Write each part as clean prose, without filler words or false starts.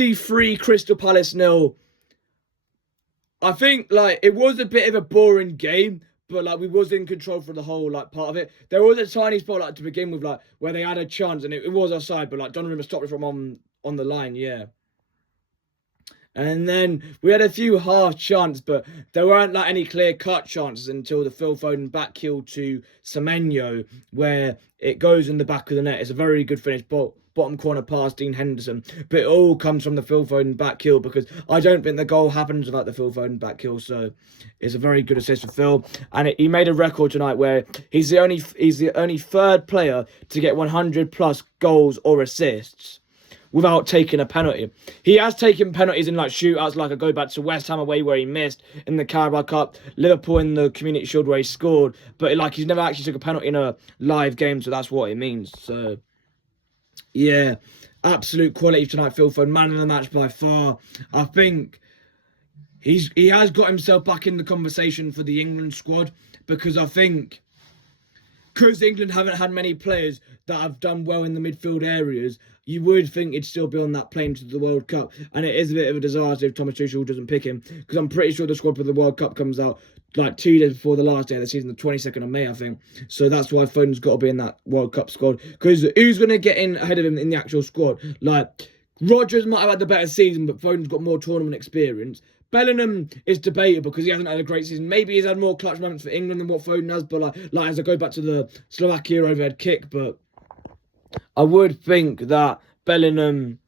3 Crystal Palace nil. I think like it was a bit of a boring game, but like we was in control for the whole like part of it. There was a tiny spot like to begin with, like where they had a chance and it was offside, but like Donnarumma stopped it from on the line, yeah. And then we had a few half chances, but there weren't like any clear-cut chances until the Phil Foden back heel to Semenyo, where it goes in the back of the net. It's a very good finish, bottom corner pass, Dean Henderson. But it all comes from the Phil Foden back heel, because I don't think the goal happens without the Phil Foden back heel. So it's a very good assist for Phil, and he made a record tonight where he's the only third player to get 100 plus goals or assists without taking a penalty. He has taken penalties in like shootouts, like I go back to West Ham away where he missed, in the Carabao Cup, Liverpool in the Community Shield where he scored, but like he's never actually took a penalty in a live game, so that's what it means. So yeah, absolute quality tonight. Phil Foden, man of the match by far. I think he has got himself back in the conversation for the England squad, because I think because England haven't had many players that have done well in the midfield areas, you would think he'd still be on that plane to the World Cup. And it is a bit of a disaster if Thomas Tuchel doesn't pick him, because I'm pretty sure the squad for the World Cup comes out like 2 days before the last day of the season, the 22nd of May, I think. So that's why Foden's got to be in that World Cup squad, because who's going to get in ahead of him in the actual squad? Like, Rodgers might have had the better season, but Foden's got more tournament experience. Bellingham is debatable because he hasn't had a great season. Maybe he's had more clutch moments for England than what Foden has, but like as I go back to the Slovakia overhead kick, but I would think that Bellingham,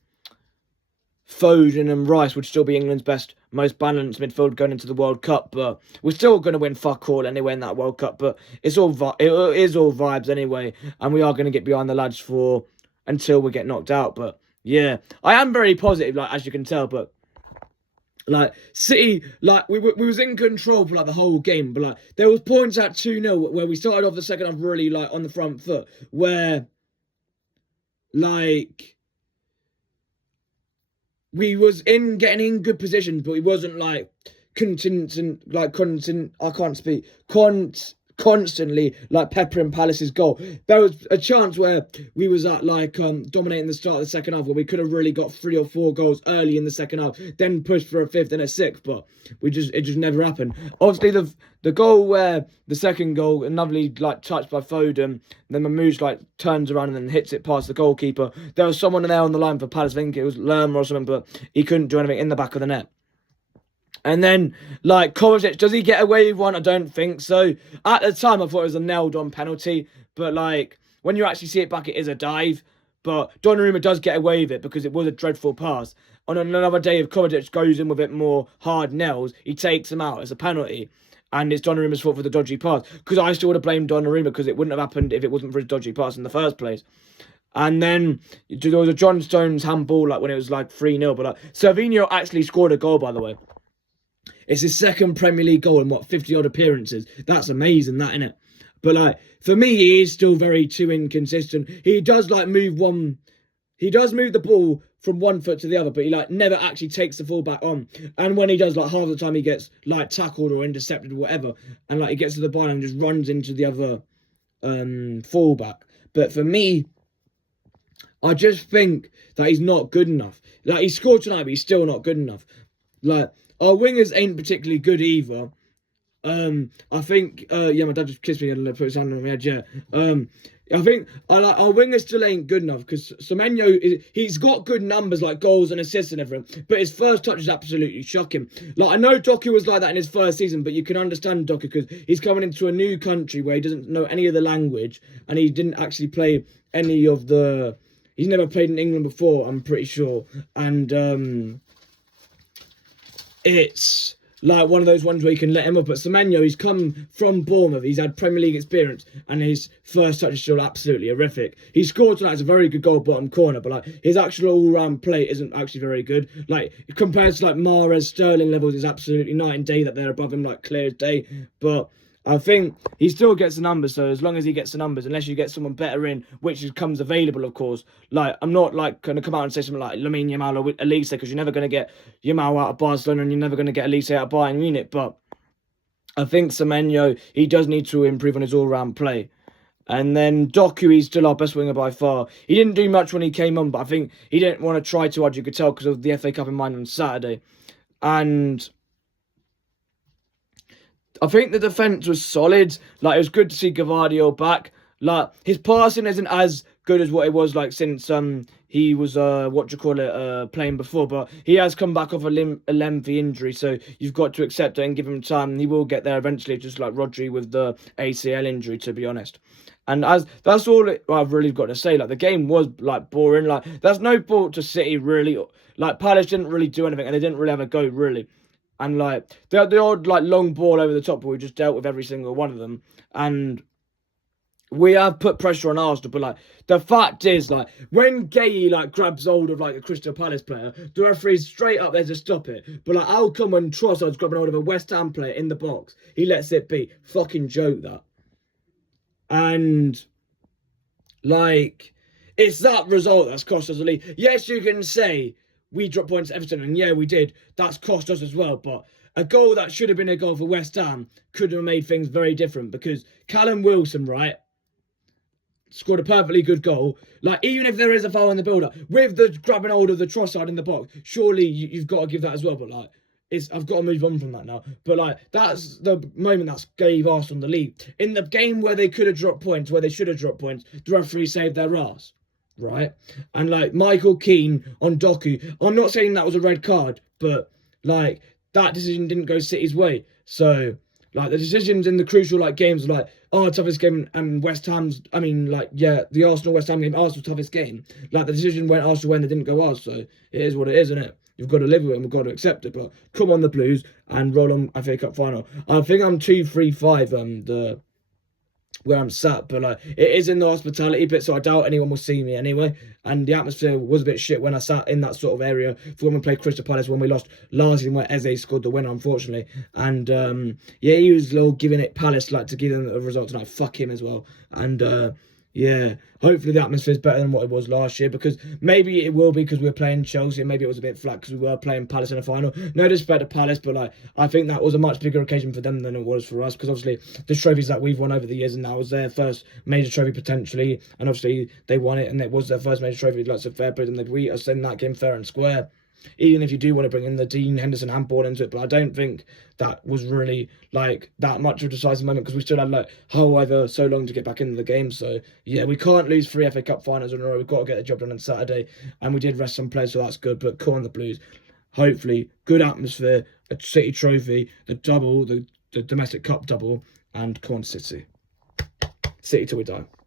Foden and Rice would still be England's best, most balanced midfield going into the World Cup, but we're still going to win fuck all anyway in that World Cup, but it is all vibes anyway, and we are going to get behind the lads for until we get knocked out. But yeah, I am very positive, like as you can tell, but like City, like we was in control for like the whole game, but like there was points at 2-0 where we started off the second half really like on the front foot, where like we was getting in good positions, but we wasn't like constantly like peppering Palace's goal. There was a chance where we was at like dominating the start of the second half, where we could have really got 3 or 4 goals early in the second half, then pushed for a 5th and a 6th, but it just never happened. Obviously the goal where the second goal, another like touched by Foden, then Mamouche like turns around and then hits it past the goalkeeper. There was someone there on the line for Palace, I think it was Lerma or something, but he couldn't do anything in the back of the net. And then, like, Kovacic, does he get away with one? I don't think so. At the time, I thought it was a nailed-on penalty. But, like, when you actually see it back, it is a dive. But Donnarumma does get away with it because it was a dreadful pass. On another day, if Kovacic goes in with it more hard nails, he takes him out. It's a penalty. And it's Donnarumma's fault for the dodgy pass. Because I still would have blamed Donnarumma, because it wouldn't have happened if it wasn't for his dodgy pass in the first place. And then there was a John Stones handball, like, when it was, like, 3-0. But, like, Savinho actually scored a goal, by the way. It's his second Premier League goal in, 50-odd appearances. That's amazing, that, innit? But, like, for me, he is still very too inconsistent. He does, like, move the ball from one foot to the other, but he, like, never actually takes the fullback on. And when he does, like, half the time he gets, like, tackled or intercepted or whatever, and, like, he gets to the ball and just runs into the other fullback. But for me, I just think that he's not good enough. Like, he scored tonight, but he's still not good enough. Like, our wingers ain't particularly good either. I think, yeah, my dad just kissed me and put his hand on my head, yeah. I think our wingers still ain't good enough, because Semenyo, he's got good numbers like goals and assists and everything, but his first touch is absolutely shocking. Like, I know Doku was like that in his first season, but you can understand Doku because he's coming into a new country where he doesn't know any of the language, and he didn't actually play any of the... He's never played in England before, I'm pretty sure, and it's like one of those ones where you can let him up. But Semenyo, he's come from Bournemouth. He's had Premier League experience, and his first touch is still absolutely horrific. He scored tonight. It's a very good goal, bottom corner, but like his actual all-round play isn't actually very good. Like compared to like Mahrez, Sterling levels, is absolutely night and day that they're above him, like clear as day. But I think he still gets the numbers, so as long as he gets the numbers, unless you get someone better in, which comes available, of course. Like, I'm not, like, going to come out and say something like Lamine Yamal or Elise, because you're never going to get Yamal out of Barcelona and you're never going to get Elise out of Bayern Munich, but I think Semenyo, he does need to improve on his all-round play. And then Doku, he's still our best winger by far. He didn't do much when he came on, but I think he didn't want to try too hard, you could tell, because of the FA Cup in mind on Saturday. And I think the defence was solid. Like, it was good to see Gvardiol back. Like, his passing isn't as good as what it was like since he was playing before, but he has come back off a lengthy injury, so you've got to accept it and give him time. He will get there eventually, just like Rodri with the ACL injury, to be honest. And that's all I've really got to say. Like, the game was like boring. Like, there's no fault to City really. Like, Palace didn't really do anything, and they didn't really have a go really. And like the odd like long ball over the top, but we just dealt with every single one of them. And we have put pressure on Arsenal, but like the fact is, like when Gueye like grabs hold of like a Crystal Palace player, the referee's straight up there to stop it. But like how come when Trossard's grabbing hold of a West Ham player in the box, he lets it be? Fucking joke that. And like it's that result that's cost us the league. Yes, you can say we dropped points to Everton, and yeah, we did. That's cost us as well, but a goal that should have been a goal for West Ham could have made things very different, because Callum Wilson, right, scored a perfectly good goal. Like, even if there is a foul in the build-up, with the grabbing hold of the Trossard in the box, surely you've got to give that as well. But like, I've got to move on from that now. But like, that's the moment that gave Arsenal the lead. In the game where they could have dropped points, where they should have dropped points, the referee saved their ass. Right? And like Michael Keane on Doku, I'm not saying that was a red card, but like that decision didn't go City's way. So like the decisions in the crucial like games, like toughest game, and West Ham's, I mean, like, yeah, the Arsenal West Ham game, Arsenal's toughest game. Like the decision went Arsenal when they didn't go ours. So it is what it is, isn't it? You've got to live with it and we've got to accept it. But come on, the Blues, and roll on FA Cup final. I think I'm 2-3-5 where I'm sat, but like it is in the hospitality bit, so I doubt anyone will see me anyway. And the atmosphere was a bit shit when I sat in that sort of area for when we played Crystal Palace, when we lost largely where Eze scored the winner, unfortunately. And yeah, he was giving it Palace like to give them the result tonight. Fuck him as well. And yeah, hopefully the atmosphere is better than what it was last year, because maybe it will be because we were playing Chelsea, and maybe it was a bit flat because we were playing Palace in a final. No disrespect to Palace, but like I think that was a much bigger occasion for them than it was for us, because obviously the trophies that we've won over the years, and that was their first major trophy potentially, and obviously they won it, and it was their first major trophy. Like, so fair play, and they beat us in that game fair and square. Even if you do want to bring in the Dean Henderson handball into it, but I don't think that was really like that much of a decisive moment, because we still had like however so long to get back into the game. So yeah, we can't lose 3 FA Cup finals in a row. We've got to get the job done on Saturday, and we did rest some players, so that's good. But come on, the Blues. Hopefully, good atmosphere, a City trophy, the double, the domestic cup double, and come on, City. City till we die.